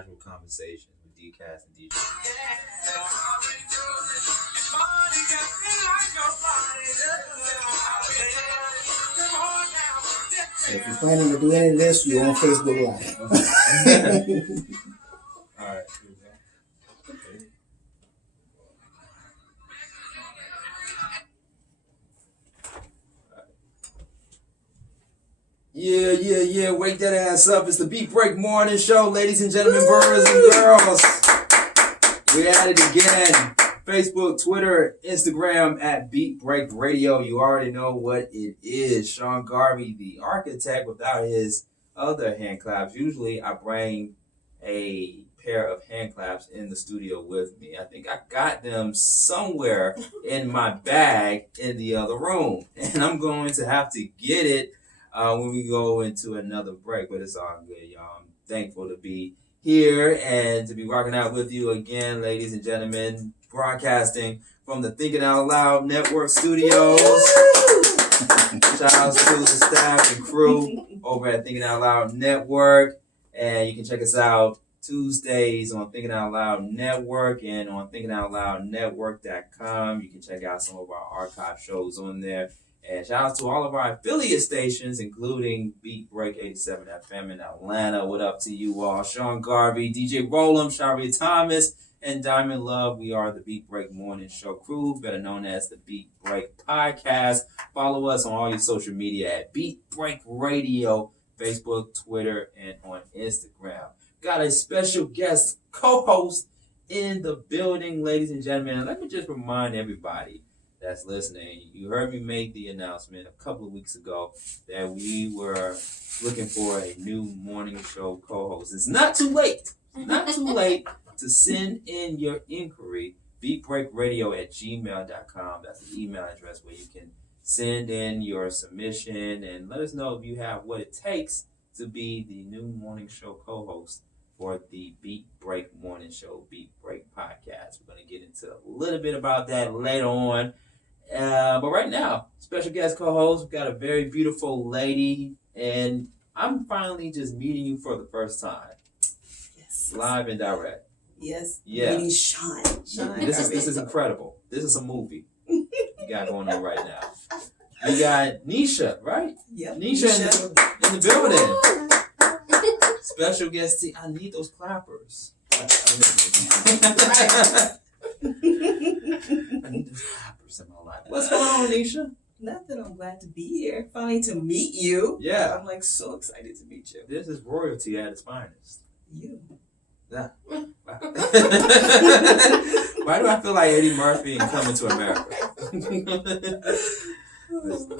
casual conversations with DCast and DJ. So if you're planning to do any of this, you're on Facebook Live. All right. Yeah. Wake that ass up. It's the Beat Break Morning Show, ladies and gentlemen, boys and girls. We're at it again. Facebook, Twitter, Instagram at Beat Break Radio. You already know what it is. Sean Garvey, the architect, without his other hand claps. Usually I bring a pair of hand claps in the studio with me. I think I got them somewhere in my bag in the other room. And I'm going to have to get it when we go into another break, but it's all good, y'all. I'm thankful to be here and to be rocking out with you again, ladies and gentlemen, broadcasting from the Thinking Out Loud Network studios. Shout out to the staff and crew over at Thinking Out Loud Network, and you can check us out Tuesdays on Thinking Out Loud Network and on thinkingoutloudnetwork.com. You can check out some of our archive shows on there. And shout out to all of our affiliate stations, including Beat Break 87 FM in Atlanta. What up to you all? Sean Garvey, DJ Rollum, Shari Thomas, and Diamond Love. We are the Beat Break Morning Show crew, better known as the Beat Break Podcast. Follow us on all your social media at Beat Break Radio, Facebook, Twitter, and on Instagram. Got a special guest co-host in the building, ladies and gentlemen. And let me just remind everybody that's listening, you heard me make the announcement a couple of weeks ago that we were looking for a new morning show co-host. It's not too late to send in your inquiry, beatbreakradio@gmail.com. That's the email address where you can send in your submission and let us know if you have what it takes to be the new morning show co-host for the Beat Break Morning Show, Beat Break Podcast. We're going to get into a little bit about that later on. But right now, special guest co-host, we've got a very beautiful lady, and I'm finally just meeting you for the first time. Yes. Live and direct. Yes. Yeah. Meeting Sean. This is incredible. This is a movie you got going on right now. You got Neisha, right? Yep. Neisha in the building. Special guest. I need those clappers. I need those clappers in my life. What's going on, Neisha? Nothing. I'm glad to be here. Finally to meet you. Yeah. I'm like so excited to meet you. This is royalty at its finest. You. Yeah. Why do I feel like Eddie Murphy in Coming to America?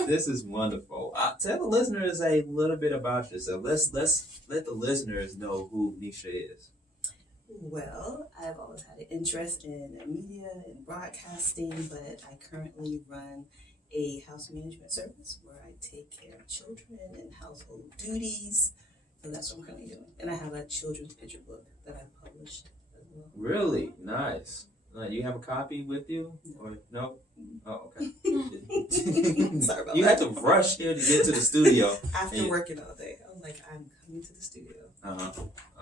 This is wonderful. Tell the listeners a little bit about yourself. Let's let the listeners know who Neisha is. Well, I've always had an interest in media and broadcasting, but I currently run a house management service where I take care of children and household duties. So that's what I'm currently doing. And I have a children's picture book that I published as well. Really? Nice. You have a copy with you? Or no? Oh, okay. Sorry about You that. had to rush here to get to the studio. After working all day, I was like, I'm coming to the studio. Uh-huh.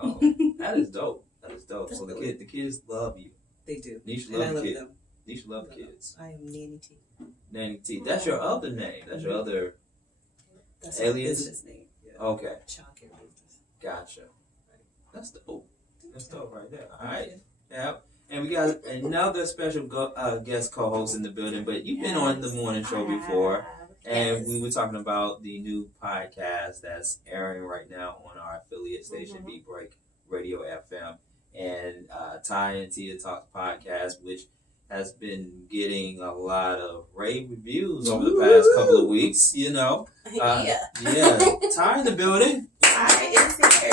Oh, that is dope. That is dope. So the kids love you. They do. Neisha And I love love the kids. them. Neisha love the kids. I am Nanny T. Nanny T. That's your other name. That's your other That's my alias? business name. Yeah. Okay. Childcare business. Gotcha. That's dope. That's dope right there. All right. Yep. And we got another special guest co-host in the building, but you've been on the morning show before, and we were talking about the new podcast that's airing right now on our affiliate station, Beat Break Radio FM, and Ty and Tia Talk podcast, which has been getting a lot of rave reviews over the past couple of weeks, you know. Yeah. Ty in the building. Ty is here.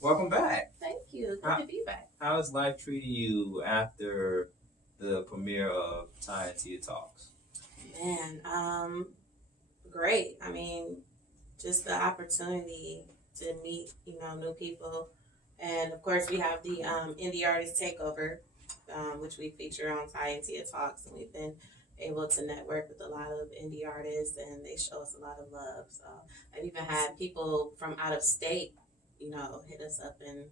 Welcome back. Thank you. Good to be back. How is life treating you after the premiere of Ty and Tia Talks? Man, great. I mean, just the opportunity to meet, new people. And of course we have the Indie Artist Takeover, which we feature on Ty and Tia Talks, and we've been able to network with a lot of indie artists, and they show us a lot of love. So I've even had people from out of state, hit us up and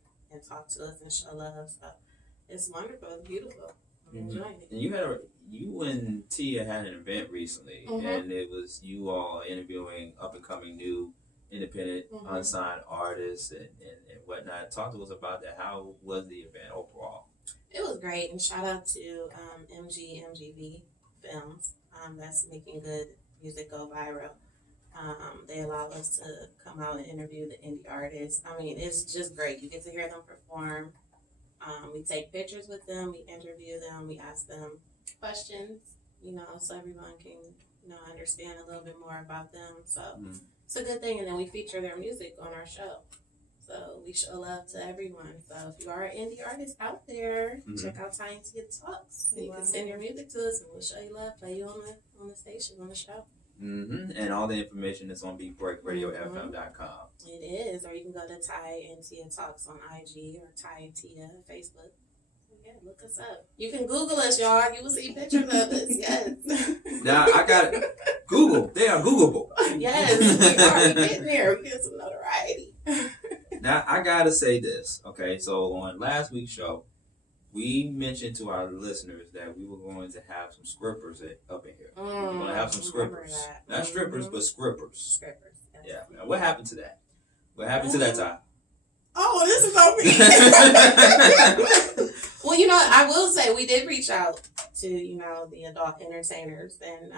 talk to us and show love. So it's wonderful. It's beautiful. I'm enjoying it. And you and Tia had an event recently, and it was you all interviewing up and coming new independent unsigned artists and whatnot. Talk to us about that. How was the event overall? It was great, and shout out to MGV Films. That's making good music go viral. They allow us to come out and interview the indie artists. I mean, it's just great. You get to hear them perform. We take pictures with them. We interview them. We ask them questions, so everyone can, understand a little bit more about them. So it's a good thing. And then we feature their music on our show. So we show love to everyone. So if you are an indie artist out there, check out Tiny Tia Talks. You can send your music to us, and we'll show you love, play you on the station, on the show. And all the information is on beatbreakradiofm.com. It is, or you can go to Ty and Tia Talks on IG or Ty and Tia on Facebook. Yeah, look us up. You can Google us, y'all. You will see pictures of us. Yes. Now I got it. Google. They are Googleable. Yes, we are. We getting there. We get some notoriety. Now I gotta say this. Okay, so on last week's show, we mentioned to our listeners that we were going to have some scrippers up in here. We were going to have some scrippers. Not strippers, but scrippers. Scrippers. Yes. Yeah. Now, what happened to that? What happened to that time? Oh, this is on me. Well, I will say we did reach out to, the adult entertainers, and,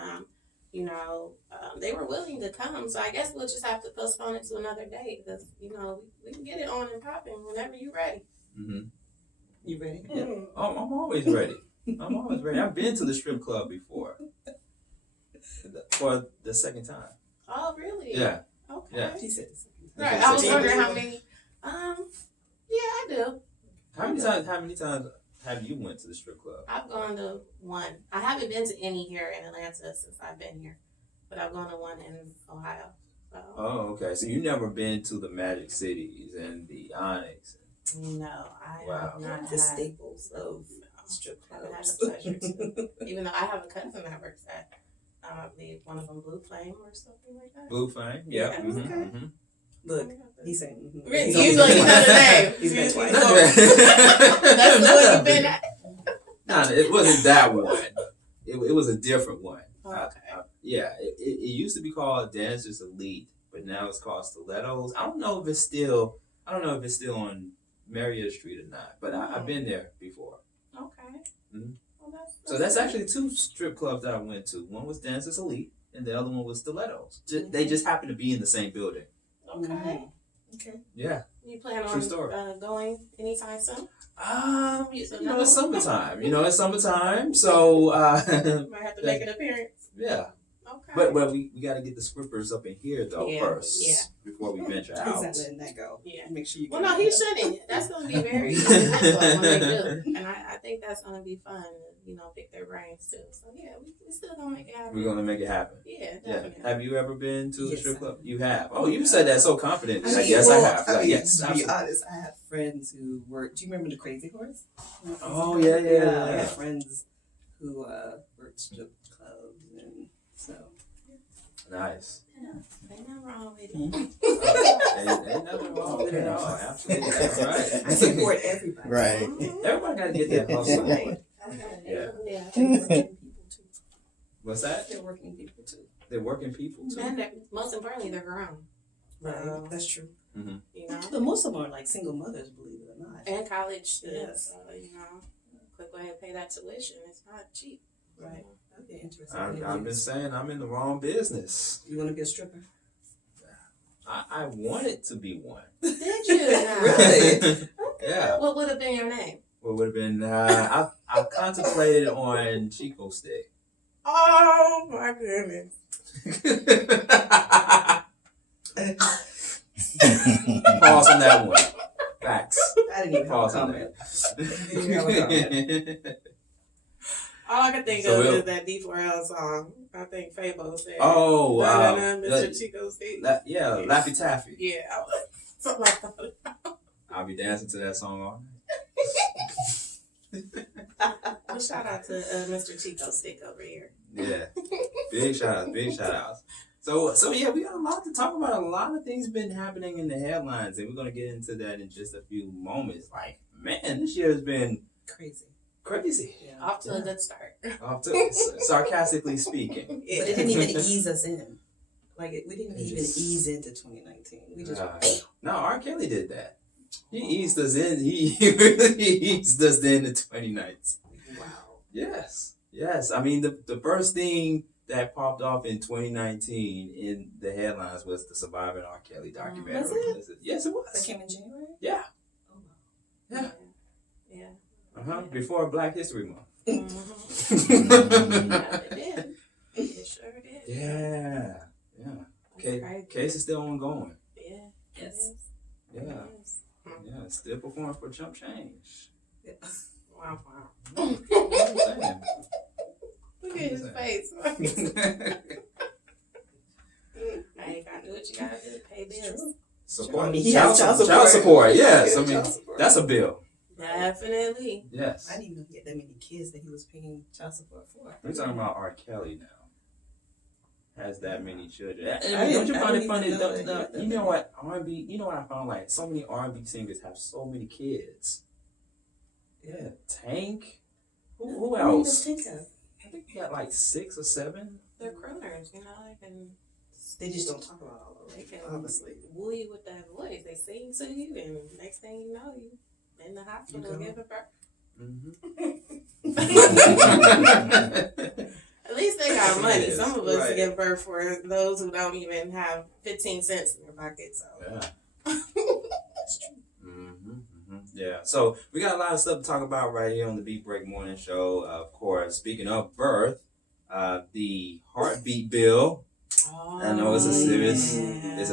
they were willing to come. So I guess we'll just have to postpone it to another day because, we can get it on and popping whenever you're ready. You ready? Yeah. Oh, I'm always ready. I've been to the strip club before. For the second time. Oh, really? Yeah. Okay. Yeah. She said the second time. Right. I was wondering how many. Yeah, I do. How many times have you went to the strip club? I've gone to one. I haven't been to any here in Atlanta since I've been here, but I've gone to one in Ohio. So. Oh, okay. So you've never been to the Magic Cities and the Onyx? No, I have not. The staples of strip I haven't had clubs. the pleasure to. Even though I have a cousin that works at, I believe one of them Blue Flame or something like that. Blue Flame? Yeah. Yeah. Mm-hmm. Look, he's saying. You know the name. He's been twice. That's the one you've been at. No, it wasn't that one. It was a different one. Okay. It used to be called Dancers Elite, but now it's called Stilettos. I don't know if it's still on Marietta Street or not, but I've been there before. Okay. Mm-hmm. Well, So that's actually two strip clubs that I went to. One was Dancers Elite, and the other one was Stilettos. They just happen to be in the same building. Okay. Okay. Yeah. You plan True story. on going anytime soon? It's summertime. It's summertime, so Might have to make an appearance. yeah. Okay. But we got to get the scrippers up in here though first, yeah. before we venture He's out. not letting that go. Yeah. Make sure you. Well, no, he shouldn't. That's going to be very difficult when they do. And I think that's going to be fun to, pick their brains too. So, yeah, we still going to make it happen. We're gonna make it happen. Yeah, Yeah. definitely. Have you ever been to a Yes, strip I club? have. You have. Oh, you said that so confidently. I mean, Yes, I have. I mean, Yes. to be Absolutely. honest, I have friends who work. Do you remember the Crazy Horse? Oh, yeah. I have friends who work strip clubs, and so. Nice. Ain't nothing wrong with it. Ain't nothing wrong with it. No, absolutely. That's right. I support everybody. Right. Everybody got to get that hustle. Right. Yeah. Yeah. They're working people too. What's that? They're working people too. They're working people too. And most importantly, they're grown. Right. That's true. But most of them are like single mothers, believe it or not. And college students. Yes. So, quick go ahead and pay that tuition. It's not cheap. Right. That'd be interesting. I've been saying I'm in the wrong business. You want to be a stripper? I wanted to be one. Did you? Really? Yeah. What would have been your name? What would have been? I contemplated on Chico Stick. Oh my goodness. Pause on that one. Facts. I didn't even have a Pause on comment. that. All I can think So of we'll- is that D4L song. I think Fabo said. Oh, wow. Mr. Chico Stick. Yeah, Laffy Taffy. Yeah, something like that. I'll be dancing to that song all night. Well, shout out to Mr. Chico Stick over here. Yeah. Big shout outs. So yeah, we got a lot to to talk about a lot of things been happening in the headlines, and we're going to get into that in just a few moments. Like, man, this year has been Crazy. Yeah. Off to a good start. Off to, sarcastically speaking. But it didn't even ease us in. Like, we didn't It even just- ease into 2019. We just No, R. Kelly did that. He eased us in. He really eased us into 2019. wow. Yes. I mean, the first thing that popped off in 2019 in the headlines was the Surviving R. Kelly documentary. Was it? Yes, it That was. came in January? Yeah. Oh, wow. Yeah. Before Black History Month. Mm-hmm. Yeah, it did. It sure did. Yeah. Right. Case is still ongoing. Yeah. Yes. Yeah. Still performing for Chump Change. Yeah. Wow. You know what I'm saying? Look at his face. Hey, you gotta do what you gotta do. Pay bills. Support. I mean, he has child support. Child support, yes. He I has mean, child support. that's a bill. Definitely. Yes. I didn't even know he had that many kids that he was paying child support for. We're talking about R. Kelly now. Has that many children. I Don't you didn't- find I it didn't funny? even know that he had that You know many. what? R&B, you know what I found? Like, so many R&B singers have so many kids. Yeah. Tank. Who else? Think of. I think he got like 6 or 7. They're crooners, you know, they can They just don't talk about all of They it, can obviously. woo you with that voice. They sing to you, and next thing you know, you in the hospital go. giving birth. Mm-hmm. At least they got money. Yes, Some of us right. give birth for those who don't even have 15 cents in their pocket. So Yeah. Yeah. So we got a lot of stuff to talk about right here on the Beat Break Morning Show. Of course, speaking of birth, the Heartbeat Bill. I know it's a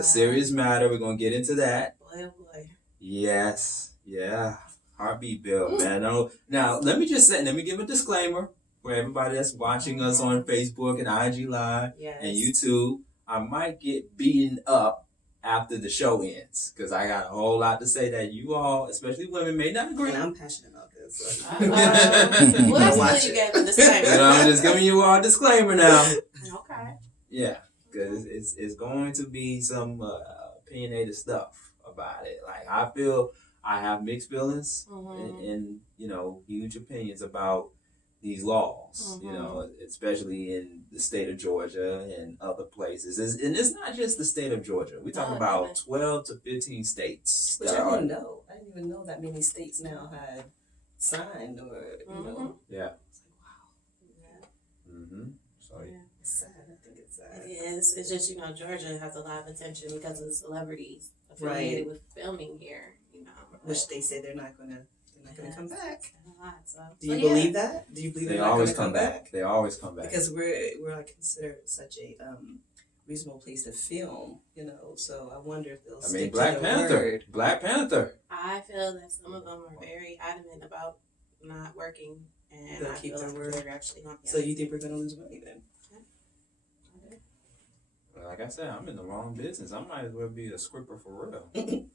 serious matter. We're gonna get into that. Boy, oh boy. Yes. Yeah. Heartbeat Bill, man. Now let me give a disclaimer for everybody that's watching us on Facebook and IG Live Yes. and YouTube. I might get beaten up after the show ends because I got a whole lot to say that you all, especially women, may not agree. And I'm passionate about this. So. Well, that's Watch what you it. gave a disclaimer. I'm just giving you all a disclaimer now. Okay. Yeah, because it's going to be some opinionated stuff about it. Like, I feel I have mixed feelings and huge opinions about these laws, especially in the state of Georgia and other places. And it's not just the state of Georgia. We're talking about 12 to 15 states. Which I didn't know. I didn't even know that many states now had signed or, Yeah. It's like, wow. Yeah. Mm-hmm. So, Yeah. It's sad. I think it's sad. It is. It's just, Georgia has a lot of attention because of the celebrities affiliated with filming here, Which they say they're not gonna come back. A lot, so. Do you believe that? Do you believe they they're not always gonna come back. They always come back. Because we're like considered such a reasonable place to film, So I wonder if they'll stick Black to their Panther. word. Black Panther. I feel that some of them are very adamant about not working, and They'll I keep feel their like word. they're actually not. So you think we're gonna lose money then? Like I said, I'm in the wrong business. I might as well be a scripper for real.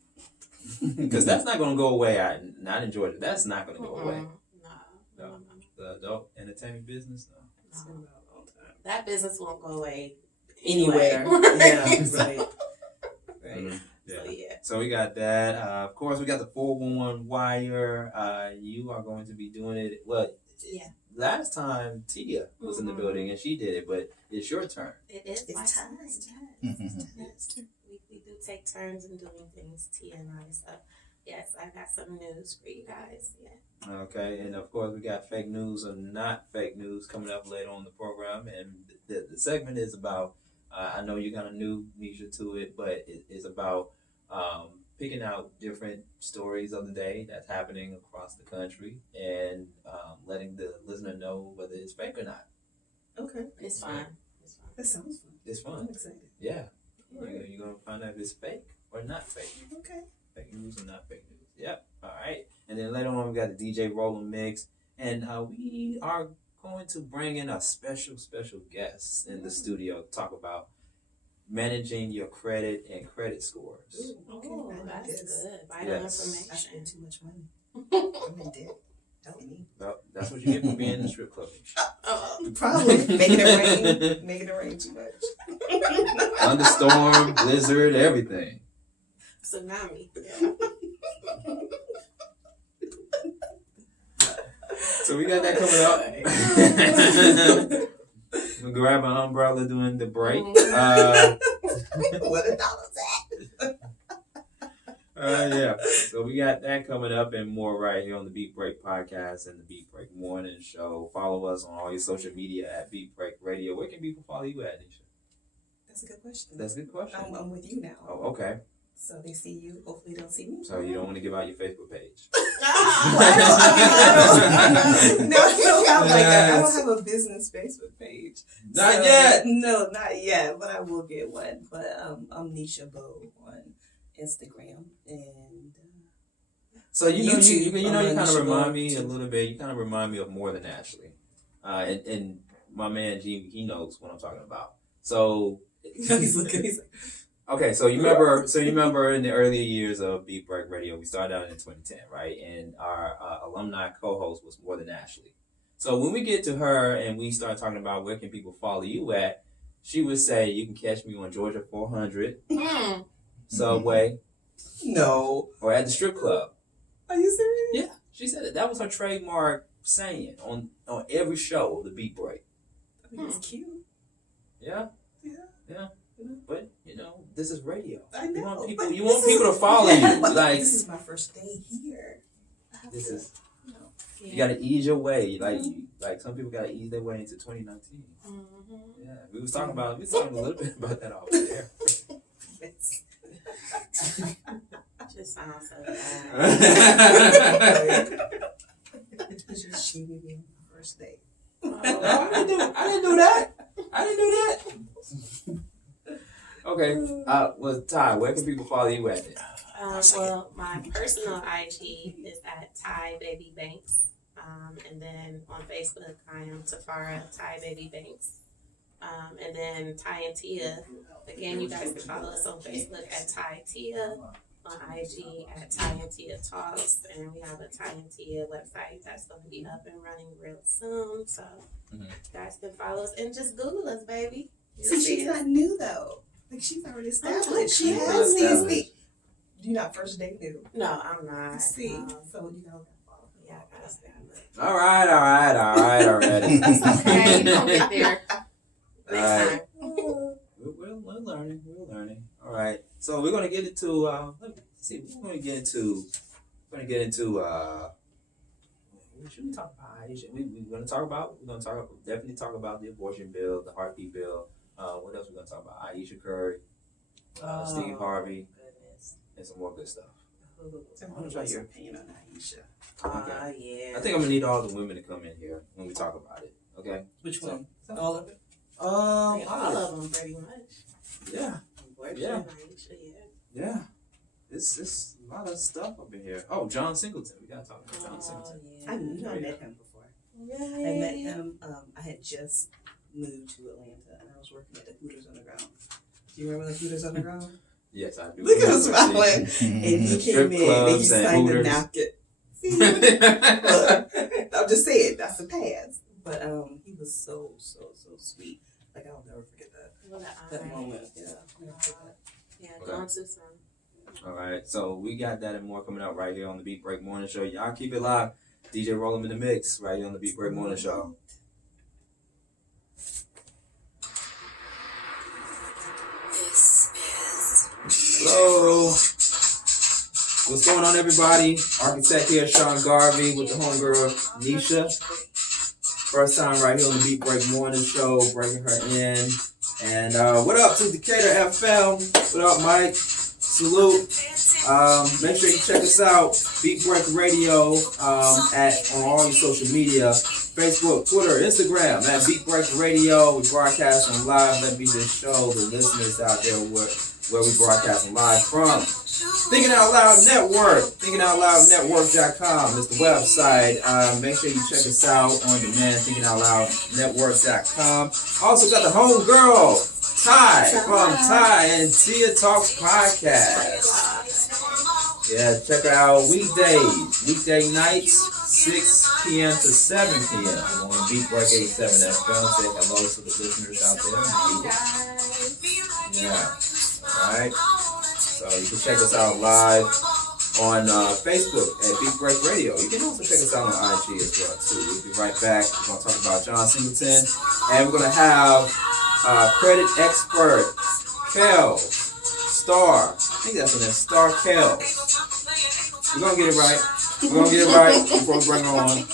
Because that's not going to go away. Not in Georgia. That's not going to go away. No. The adult entertainment business, no. It's been about a long time. That business won't go away Anywhere. anyway. Yeah, right. Mhm. Yeah. So yeah. So we got that. Of course, we got the 411 wire. You are going to be doing it. Well, Yeah. last time Tia was in the building and she did it, but it's your turn. It is It's my time. turn. Yes. We do take turns in doing things, Tia and I. So yes, I got some news for you guys. Yeah. Okay, and of course we got fake news or not fake news coming up later on the program, and the segment is about. I know you got a new Neisha to it, but it's about picking out different stories of the day that's happening across the country and letting the listener know whether it's fake or not. Okay. It's fine. It's fine. That sounds fun. It's I'm fun. excited. Yeah, Right. you're gonna find out if it's fake or not fake. Okay. Fake news or not fake news. Yep. All right. And then later on, we got the DJ Rollin' Mix. And we are going to bring in a special guest in the studio to talk about managing your credit and credit scores. Okay. Oh, I like that's this. good. Vital Yes. I information. spend too much money. I'm in debt. Help me. Well, that's what you get for being in the strip club. Probably making it rain too much. Thunderstorm, blizzard, everything. Tsunami. So we got that coming up. We grab an umbrella during the break. What $1's at? Yeah. So we got that coming up and more right here on the Beat Break Podcast and the Beat Break Morning Show. Follow us on all your social media at Beat Break Radio. Where can people follow you at, Neisha? That's a good question. That's a good question. I'm with you now. Oh, okay. So they see you. Hopefully they'll see me. So you don't want to give out your Facebook page. No, I don't have a business Facebook page. Not yet. No, not yet. But I will get one. But I'm Neisha Bo on Instagram and so you YouTube, know you kind of remind me a little bit. You kind of remind me of More Than Ashley, and my man G, he knows what I'm talking about. So he's looking. He's like, okay, so you remember in the earlier years of Beat Break Radio, we started out in 2010, right? And our alumni co-host was More Than Ashley. So when we get to her and we start talking about where can people follow you at, she would say you can catch me on Georgia 400, Subway, no, or at the strip club. Are you serious? Yeah, she said it. That was her trademark saying on every show of the Beat Break. I think it's cute. Yeah. But this is radio. I know. You want people to follow you. Like this is my first day here. This is. You gotta ease your way. Like some people gotta ease their way into 2019. Yeah, we was talking a little bit about that off there. Just sounds so bad. She would be on my first date. I didn't do that. Okay. Well, Ty, where can people follow you at? Well, my personal IG is at Ty Baby Banks. And then on Facebook, I am Tafara Ty Baby Banks. And then Ty and Tia. Again, you guys can follow us on Facebook at Ty Tia, on IG at Ty and Tia Talks, and we have a Ty and Tia website that's going to be up and running real soon. So you guys can follow us and just Google us, baby. See, she's not new though. Like she's already established. She has these things. You're not first date new. No, I'm not. See, so you know. Yeah, I gotta stay on that. All right, already. That's okay. You don't get there next time. We're learning. All right. So we're gonna get into. Let me see. We're gonna get into. What should we talk about? We're gonna definitely talk about the abortion bill, the Heartbeat Bill. What else we're gonna talk about? Ayesha Curry, Steve Harvey, and some more good stuff. I'm gonna try your opinion on Neisha. Yeah. I think I'm gonna need all the women to come in here when we talk about it. Okay. Which one? All of it. All of them, pretty much. Yeah. Yeah. Yeah. It's a lot of stuff up in here. Oh, John Singleton. We gotta talk about John Singleton. Yeah. I met him before. Really? I met him. I had just moved to Atlanta and I was working at the Hooters Underground. Do you remember the Hooters Underground? Yes, I do. Look at him smiling. And he came in and he signed a napkin. See? Look, I'm just saying, that's the past. But he was so sweet. Like, I'll never forget that moment. Yeah, going too soon. All right, so we got that and more coming out right here on the Beat Break Morning Show. Y'all keep it live. DJ roll them in the mix right here on the Beat Break Morning Show. Hello. What's going on, everybody? Architect here, Sean Garvey with the homegirl, Neisha. First time right here on the Beat Break Morning Show, bringing her in. And what up to Decatur FM? What up, Mike? Salute. Make sure you check us out, Beat Break Radio, on all your social media. Facebook, Twitter, Instagram, at Beat Break Radio. We broadcast on live. Let me just show the listeners out there where we broadcast live from. Thinking Out Loud Network, thinkingoutloudnetwork.com is the website. Make sure you check us out on demand, thinkingoutloudnetwork.com. Also got the homegirl, Ty, from Ty and Tia Talks Podcast. Yeah, check her out weekday nights. 6 p.m. to 7 p.m. on Beat Break 87 FM. Say hello to the listeners out there. Yeah. Alright. So you can check us out live on Facebook at Beat Break Radio. You can also check us out on IG as well too. We'll be right back. We're going to talk about John Singleton. And we're going to have credit expert Keels, Starr. I think that's the name, Starr Keels. We're going to get it right. We're going to get it right before we bring her on. Alright,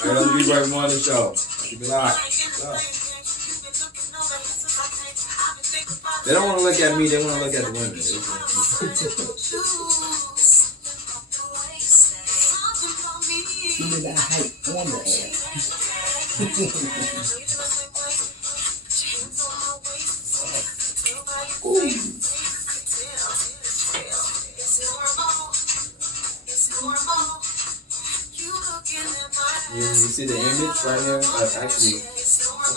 let's be right on the show. Keep it locked. They don't want to look at me, they want to look at the women. You need that hype on the air. You see the image right here? Actually, I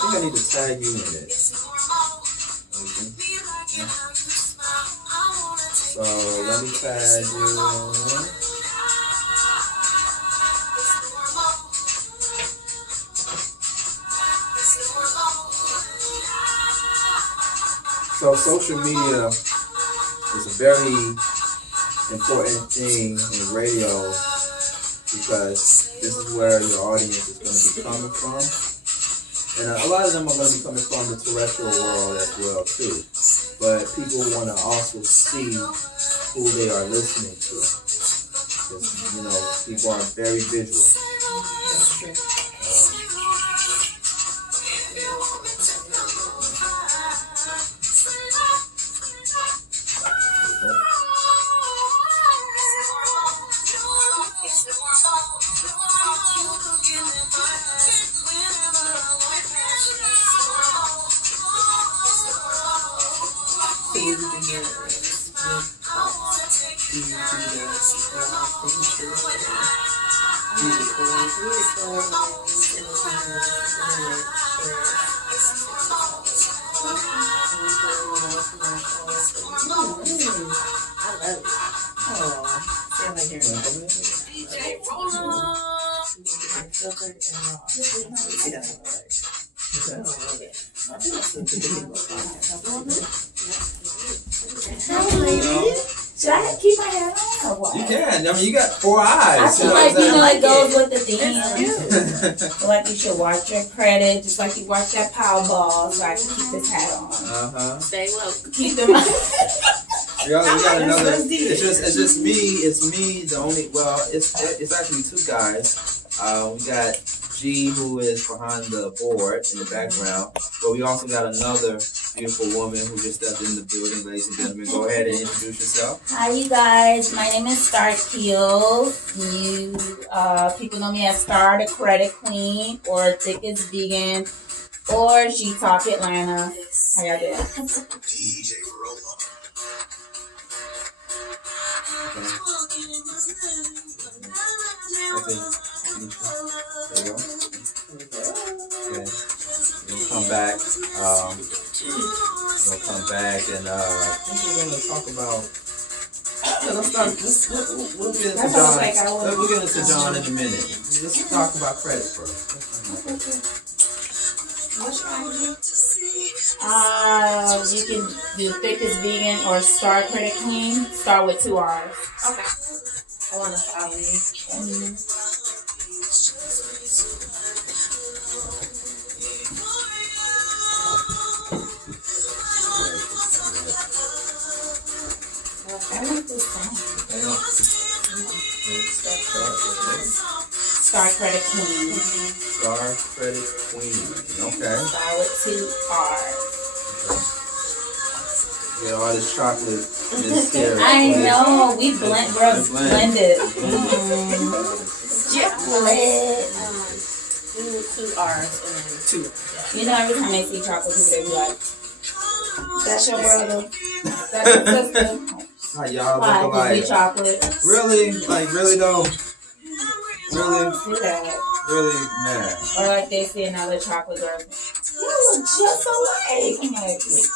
think I need to tag you in it. Yeah. So let me tag you in. So social media is a very important thing in radio because this is where your audience is going to be coming from. And a lot of them are going to be coming from the terrestrial world as well too. But people want to also see who they are listening to. Because, you know, people are very visual. That's true. Should I keep my hat on or what? You can. I mean, you got 4 eyes. I feel like, it goes with the theme. Like you should watch your credit, just like you watch that Powerball, so I can keep this hat on. Stay woke. Keep them. We got another. It's just me. It's me. The only. Well, it's actually 2 guys. We got G, who is behind the board in the background, but we also got another beautiful woman who just stepped in the building. Ladies and gentlemen, go ahead and introduce yourself. Hi, you guys. My name is Starr Keels. You people know me as Starr, the Credit Queen, or Thick is Vegan, or She Talk Atlanta. How y'all doing? Okay. There you go. Okay. We'll come back. We'll come back and I think we're gonna talk about. Let's start. We'll get into John. We'll get into John in a minute. Let's talk about credit first. What's your idea? You can do Thick is Vegan or Starr Credit Queen. Start with 2 R's. Okay. I want to follow you. I like this song. Starr Credit Queen. Starr Credit Queen. Okay. Start with 2 R's. Yeah, all this chocolate in this here. I know. We blended. Chocolate. Do 2 R's and then 2. You know, every time they see chocolate, people they be like, "That's your brother. That's your sister." How y'all Why? look 'Cause we alike. chocolate. Really? Like, really though? Really? Do that. Really mad. Or like they see another chocolate girl. You look just alike. I'm like, wait.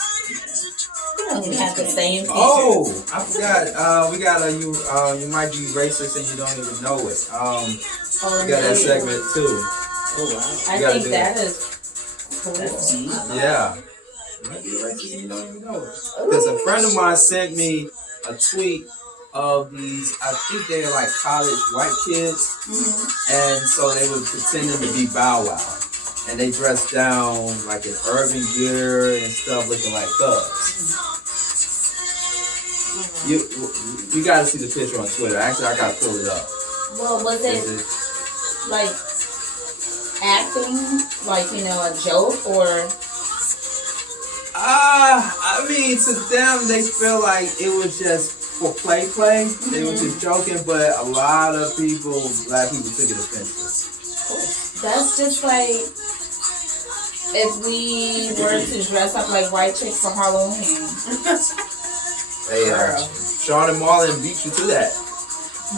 don't even have the same picture. Oh, I forgot. We got a you might be racist and you don't even know it. We got that segment too. Oh wow. I think that is cool. That's deep. Yeah. You might be racist and you don't even know it. Because a friend of mine sent me a tweet of these, I think they're like college white kids, and so they were pretending to be Bow Wow. And they dressed down like in urban gear and stuff, looking like thugs. You got to see the picture on Twitter. Actually, I got to pull it up. Well, was it like acting, like, you know, a joke, or? I mean, to them, they feel like it was just for play. They were just joking, but a lot of people, black people, took it offensive. That's just like if we were to dress up like white chicks for Halloween. Hey, Sean and Marlon beat you to that.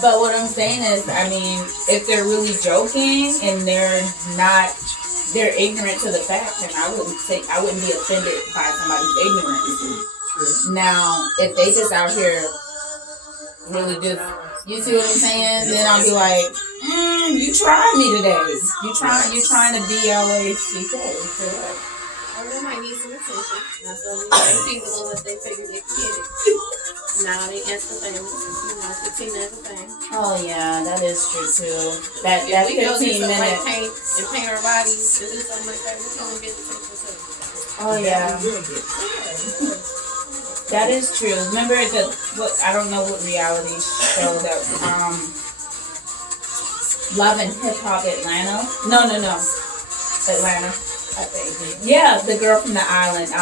But what I'm saying is, I mean, if they're really joking and they're ignorant to the fact, then I wouldn't be offended by somebody's ignorance. Now, if they just out here really just, you see what I'm saying? Then I'll be like, you tried me today. You trying to B-L-A-C-K. Or they might need some attention. That's what we people if they figure they can get it. Now they Insta famous. You know, 15 as a thing. Oh yeah, that is true too. That we 15 minutes. Paint our bodies and do something like that. We're gonna get the attention too. Oh yeah. That is true. Remember I don't know what reality show that Love and Hip Hop Atlanta. No. Atlanta, I think. Yeah, the girl from the island.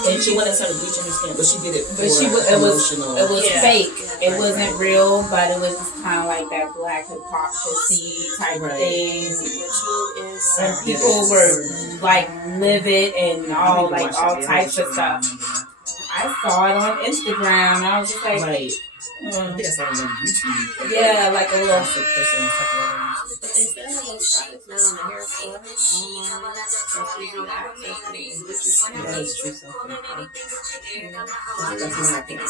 And she went inside the bleaching her skin, but she did it for it was yeah. fake. It wasn't real, but it was just kind of like that black hypocrisy type thing. And people were like livid and all types of stuff. I saw it on Instagram and I was just like, I think that's on YouTube. Yeah, like a little. But they still have those products now in the hair store, online, that give you access to these, which is That is true. That's what I think.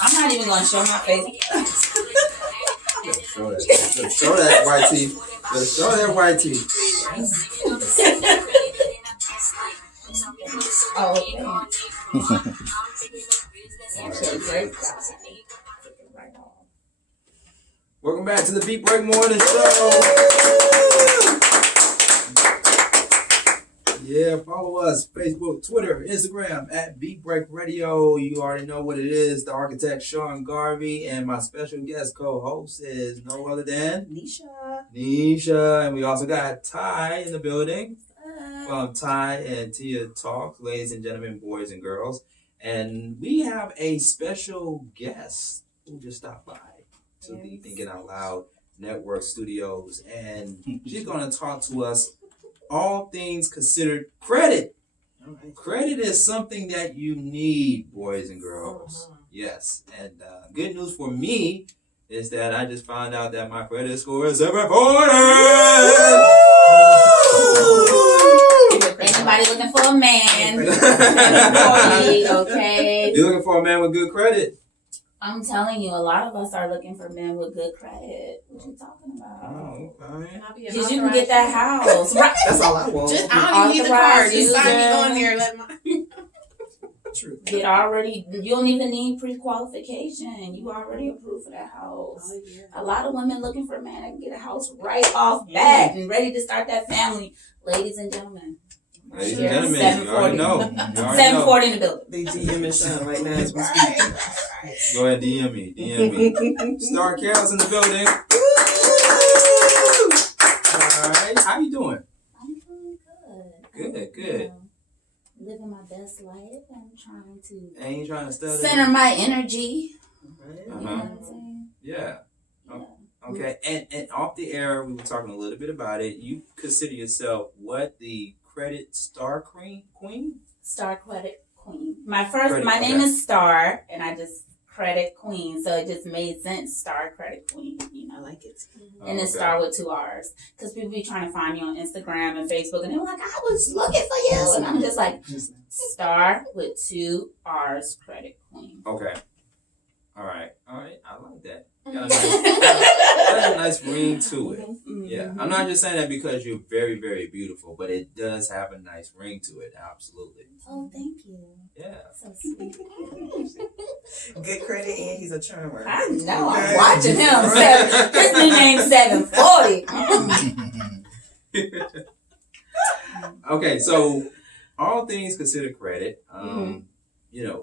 I'm not even gonna show my face. Show that white teeth. Show that white teeth. Welcome back to the Beat Break Morning Show. Yeah, follow us, Facebook, Twitter, Instagram at Beat Break Radio. You already know what it is. The architect Sean Garvey and my special guest co-host is no other than Neisha. And we also got Ty in the building. From Ty and Tia Talk, ladies and gentlemen, boys and girls. And we have a special guest who just stopped by to the Thinking Out Loud Network Studios. And she's going to talk to us all things considered credit. Right. Credit is something that you need, boys and girls. Yes. And good news for me is that I just found out that my credit score is 740. Anybody looking for a man? 740, okay. You're looking for a man with good credit? I'm telling you, a lot of us are looking for men with good credit. What you talking about? Oh, okay. Because you can get that house. Right. That's all I want. I don't need the card. Just sign me on there. Let my... True. You don't even need pre-qualification. You already approved for that house. Oh, yeah. A lot of women looking for a man that can get a house right off bat and ready to start that family. Ladies and gentlemen. Ladies and gentlemen, you already know. 740 in the building. They DM and Sean right now as we speak. Go ahead, DM me. Starr Keels in the building. All right, how you doing? I'm doing good. Good. Living my best life. I'm trying to Ain't trying to study. center my energy. Right. You know what I'm saying? Yeah. Yeah. Okay. And off the air, we were talking a little bit about it. You consider yourself what, the credit Starr queen? Starr credit queen. My name is Starr, and I just Credit Queen. So it just made sense. Starr Credit Queen, I like it. And it's Starr with 2 R's. Because people be trying to find me on Instagram and Facebook, and they're like, I was looking for you. And I'm just like, Starr with 2 R's Credit Queen. Okay. All right. I like that. Got a nice ring to it. Yeah. I'm not just saying that because you're very, very beautiful, but it does have a nice ring to it. Absolutely. Oh, thank you. Yeah. So sweet. Good credit, and he's a charmer. I know. I'm watching him. His new name's 740. Okay, so all things considered credit,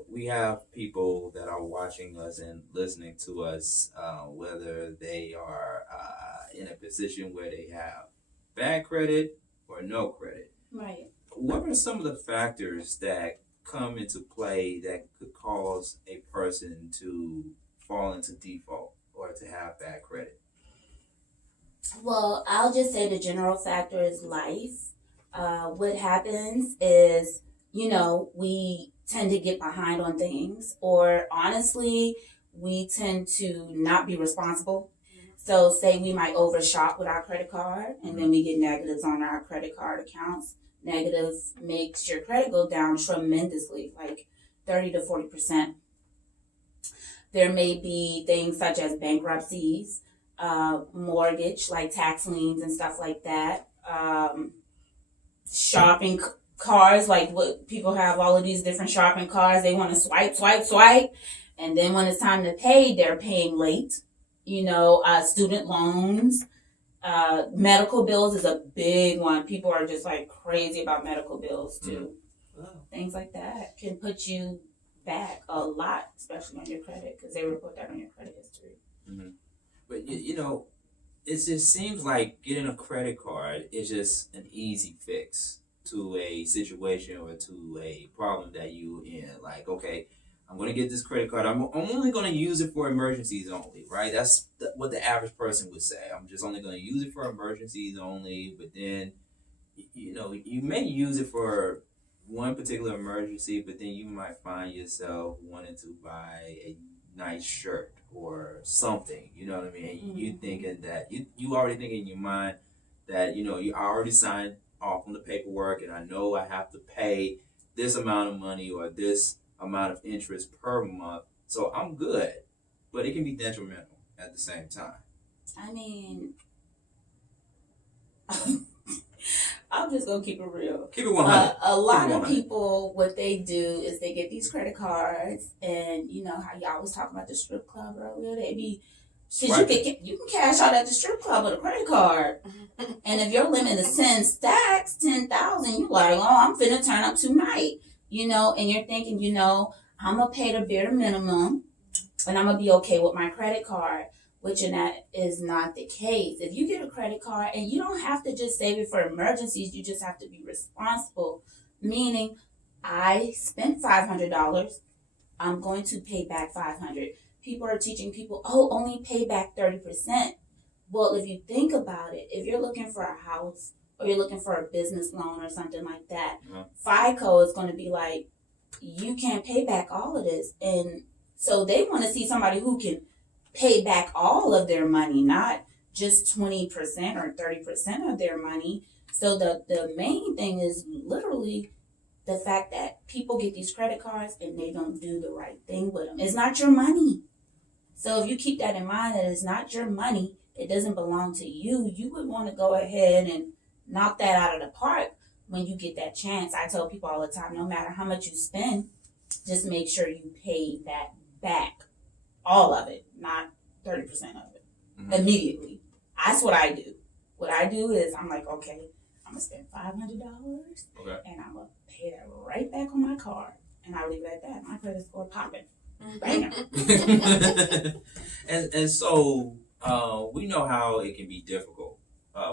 we have people that are watching us and listening to us, whether they are in a position where they have bad credit or no credit. Right. What are some of the factors that come into play that could cause a person to fall into default or to have bad credit? Well, I'll just say the general factor is life. What happens is, we tend to get behind on things, or honestly, we tend to not be responsible. So say we might overshop with our credit card, and then we get negatives on our credit card accounts. Negative makes your credit go down tremendously, like 30 to 40%. There may be things such as bankruptcies, mortgage, like tax liens and stuff like that. Shopping cards, like what people have all of these different shopping cards. They want to swipe. And then when it's time to pay, they're paying late. Student loans, medical bills is a big one. People are just like crazy about medical bills too. Wow. Things like that can put you back a lot, especially on your credit, because they report that on your credit history. Mm-hmm. But it just seems like getting a credit card is just an easy fix to a situation or to a problem that you in. Like, okay, I'm going to get this credit card. I'm only going to use it for emergencies only, right? That's what the average person would say. I'm just only going to use it for emergencies only. But then, you may use it for one particular emergency, but then you might find yourself wanting to buy a nice shirt or something. You know what I mean? Mm-hmm. You thinking that you already think in your mind that you already signed off on the paperwork, and I know I have to pay this amount of money or this amount of interest per month, so I'm good. But it can be detrimental at the same time. I mean, I'm just gonna keep it real. Keep it 100. A lot of people, what they do is they get these credit cards, and you know how y'all was talking about the strip club earlier. They be, cause you can cash out at the strip club with a credit card, and if your limit is 10 stacks, 10,000, you like, oh, I'm finna turn up tonight, and you're thinking, I'm gonna pay the bare minimum, and I'm gonna be okay with my credit card. Which that is not the case. If you get a credit card, and you don't have to just save it for emergencies, you just have to be responsible. Meaning, I spent $500, I'm going to pay back $500. People are teaching people, only pay back 30%. Well, if you think about it, if you're looking for a house or you're looking for a business loan or something like that, FICO is going to be like, you can't pay back all of this. And so they want to see somebody who can pay back all of their money, not just 20% or 30% of their money. So the main thing is literally the fact that people get these credit cards and they don't do the right thing with them. It's not your money. So if you keep that in mind, that it's not your money, it doesn't belong to you, you would want to go ahead and knock that out of the park when you get that chance. I tell people all the time, no matter how much you spend, just make sure you pay that back. All of it, not 30% of it, immediately. That's what I do. What I do is I'm like, okay, I'm going to spend $500 and I'm going to pay that right back on my card. And I leave it at that. My credit score popping. Bam. and so we know how it can be difficult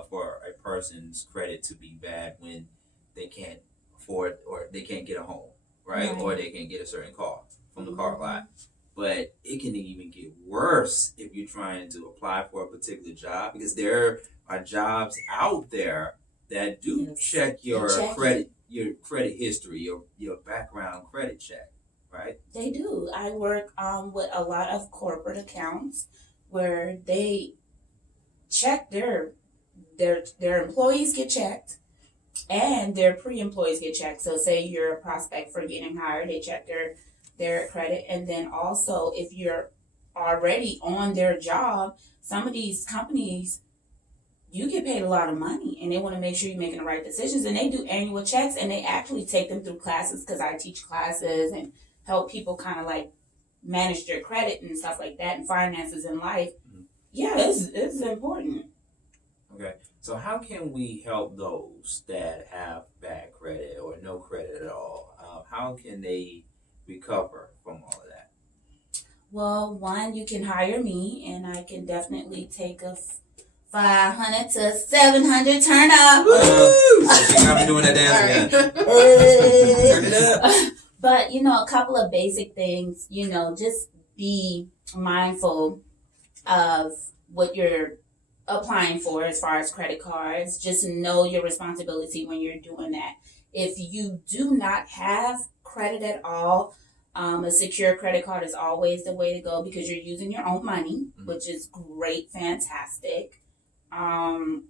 for a person's credit to be bad when they can't afford or they can't get a home, right? Or they can't get a certain car from the car lot. But it can even get worse if you're trying to apply for a particular job, because there are jobs out there that do check your credit history, your background credit check, right? They do. I work with a lot of corporate accounts where they check their employees get checked and their pre-employees get checked. So say you're a prospect for getting hired, they check their credit, and then also if you're already on their job, some of these companies you get paid a lot of money and they want to make sure you're making the right decisions, and they do annual checks and they actually take them through classes because I teach classes and help people kind of like manage their credit and stuff like that and finances in life. Yeah, it's important. Okay, so how can we help those that have bad credit or no credit at all? How can they recover from all of that? Well, one, you can hire me and I can definitely take a 500 to 700 turn up. So she got me doing that dance again. Turn it up. But, a couple of basic things, just be mindful of what you're applying for as far as credit cards. Just know your responsibility when you're doing that. If you do not have credit at all, a secure credit card is always the way to go because you're using your own money, which is great, fantastic. Another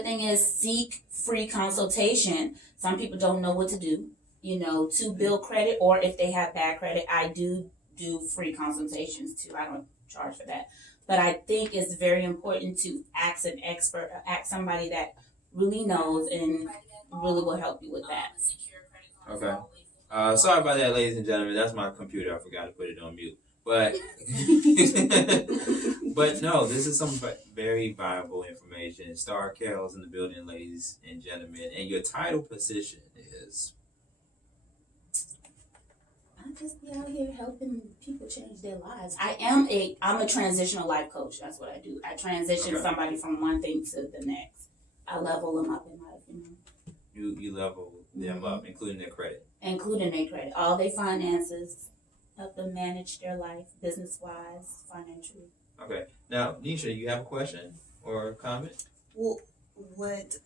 thing is seek free consultation. Some people don't know what to do, to build credit, or if they have bad credit, I do free consultations too. I don't charge for that. But I think it's very important to ask an expert, ask somebody that really knows and really will help you with that. Okay. Sorry about that, ladies and gentlemen. That's my computer. I forgot to put it on mute. But but no, this is some very valuable information. Starr Keels in the building, ladies and gentlemen. And your title position is? I just be out here helping people change their lives. I'm a transitional life coach. That's what I do. I transition somebody from one thing to the next. I level them up in life. You level them up, including their credit. Including their credit, all their finances, help them manage their life, business-wise, financially. Okay. Now, Neisha, you have a question or a comment? Well, what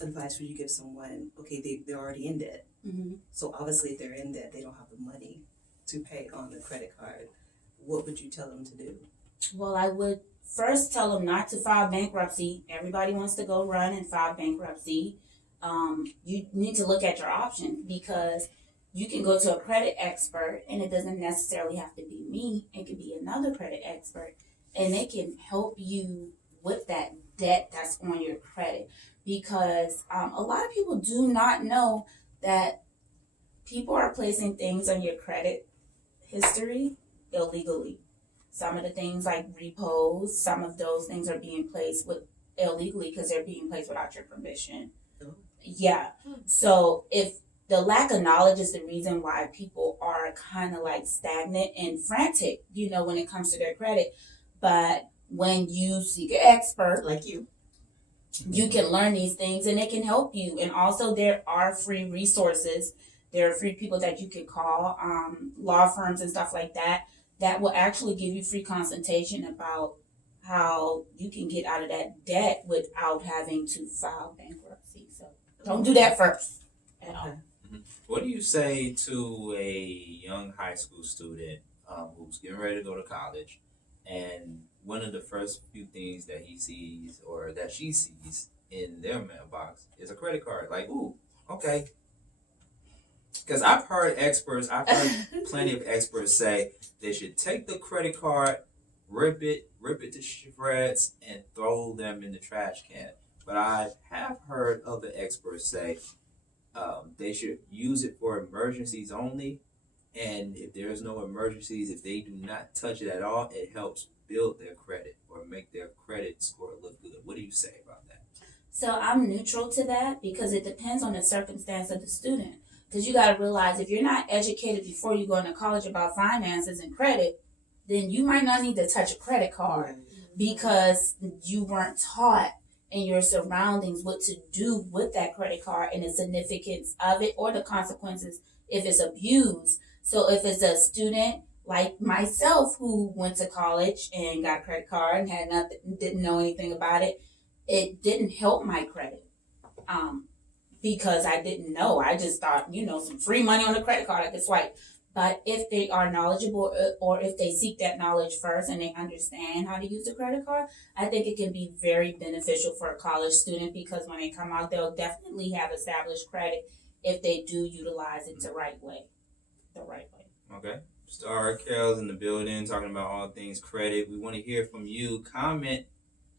advice would you give someone? Okay, they're already in debt. Mm-hmm. So obviously, if they're in debt, they don't have the money to pay on the credit card. What would you tell them to do? Well, I would first tell them not to file bankruptcy. Everybody wants to go run and file bankruptcy. You need to look at your options because you can go to a credit expert and it doesn't necessarily have to be me. It could be another credit expert and they can help you with that debt that's on your credit because a lot of people do not know that people are placing things on your credit history illegally. Some of the things like repos, some of those things are being placed with illegally because they're being placed without your permission. Yeah. So if the lack of knowledge is the reason why people are kind of like stagnant and frantic, when it comes to their credit. But when you seek an expert like you can learn these things and it can help you. And also there are free resources. There are free people that you can call, law firms and stuff like that will actually give you free consultation about how you can get out of that debt without having to file bankruptcy. So don't do that first at all. What do you say to a young high school student who's getting ready to go to college, and one of the first few things that he sees or that she sees in their mailbox is a credit card? Like, ooh, okay. Because I've heard plenty of experts say they should take the credit card, rip it to shreds, and throw them in the trash can. But I have heard other experts say they should use it for emergencies only. And if there's no emergencies, if they do not touch it at all, it helps build their credit or make their credit score look good. What do you say about that? So I'm neutral to that because it depends on the circumstance of the student. Because you got to realize if you're not educated before you go into college about finances and credit, then you might not need to touch a credit card because you weren't taught in your surroundings what to do with that credit card and the significance of it or the consequences if it's abused. So if it's a student like myself who went to college and got a credit card and had nothing, didn't know anything about it, it didn't help my credit. because I didn't know. I just thought, some free money on a credit card I could swipe. But if they are knowledgeable or if they seek that knowledge first and they understand how to use a credit card, I think it can be very beneficial for a college student because when they come out, they'll definitely have established credit if they do utilize it the right way. Okay. Starr, Keels in the building, talking about all things credit. We want to hear from you. Comment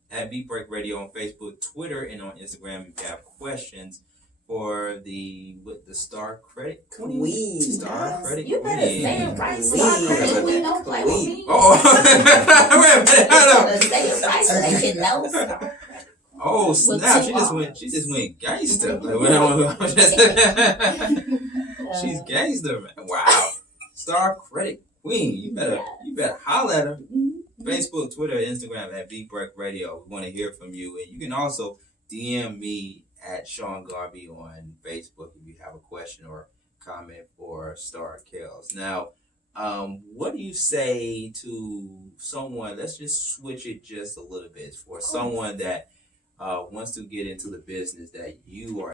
at Beat Break Radio on Facebook, Twitter, and on Instagram if you have questions for the Starr Credit Queen. Starr Yes. Credit You better Queen. say it right. Queen. Starr Credit Queen, don't play with me. Oh, wait a minute. You better say it right so they can know Starr Credit. Oh snap! She just went gangster. Like, when she's gangster, man. Wow. Starr Credit Queen. You better holler at her. Facebook, Twitter, Instagram at Beat Break Radio. We want to hear from you, and you can also DM me at Sean Garvey on Facebook if you have a question or comment for Starr Keels. Now, what do you say to someone? Let's just switch it just a little bit for someone that wants to get into the business that you are